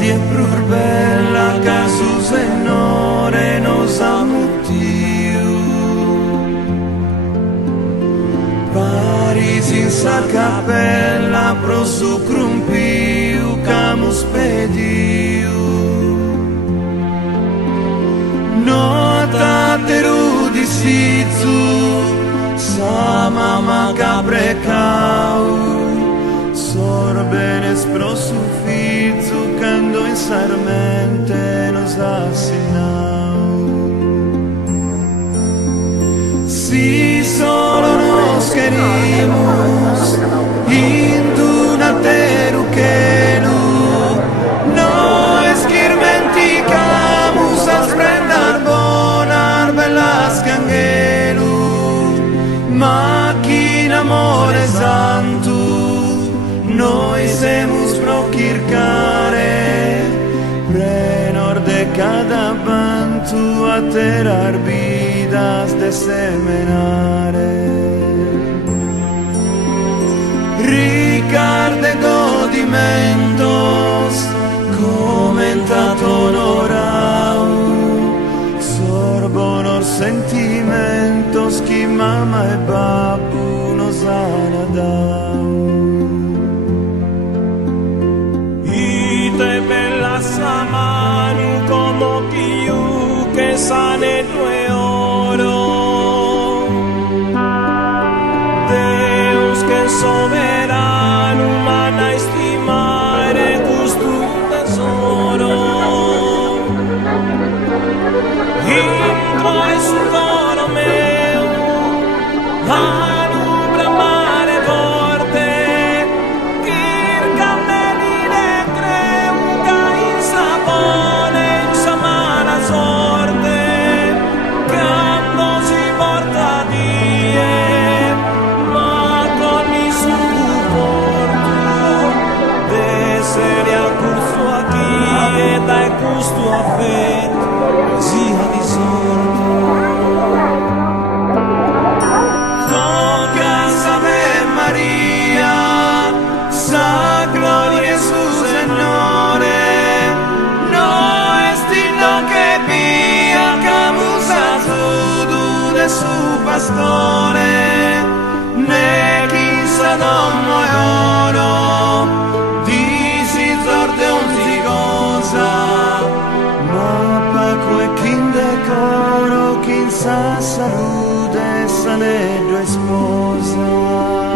die prur bella ca su senore nos amutiu. Paris in sa capella pro su crumpiu camus pediu. Nota teru di sizu sa mama caprecau. Sorbenes pro su fizu cando in sarmente nos assinau. Si solo nos querimos in una teru quenu, no esquirmenticamus a sprendar bonar belas cangelu, macchina amore santu. Noi semus pro kirkare, prenor de cada bantu a terar vidas de semenare. Ricarde godimentos, commentato onorau, sorbonor sentimentos, chi mama e babu nos anadau. Bella samanu como kiu que sane tue oro. Deus que soberano mana estimare custu tesoro. Intro es un coro meu, alumbra mare forte, kirka menine creuca in sapone in sa mala sorte, quando si porta die, ma con il suo porto, d'essere a custo a quieta e custo a fede, zia di sorte. Casa Ave Maria, sa gloria su Signore, no estilo che pia camusa sudu de su pastore, ne chissà domo e oro, disi zorte un zigosa, ma paco e kin decoro, kin sa salute, saneddo e sposa.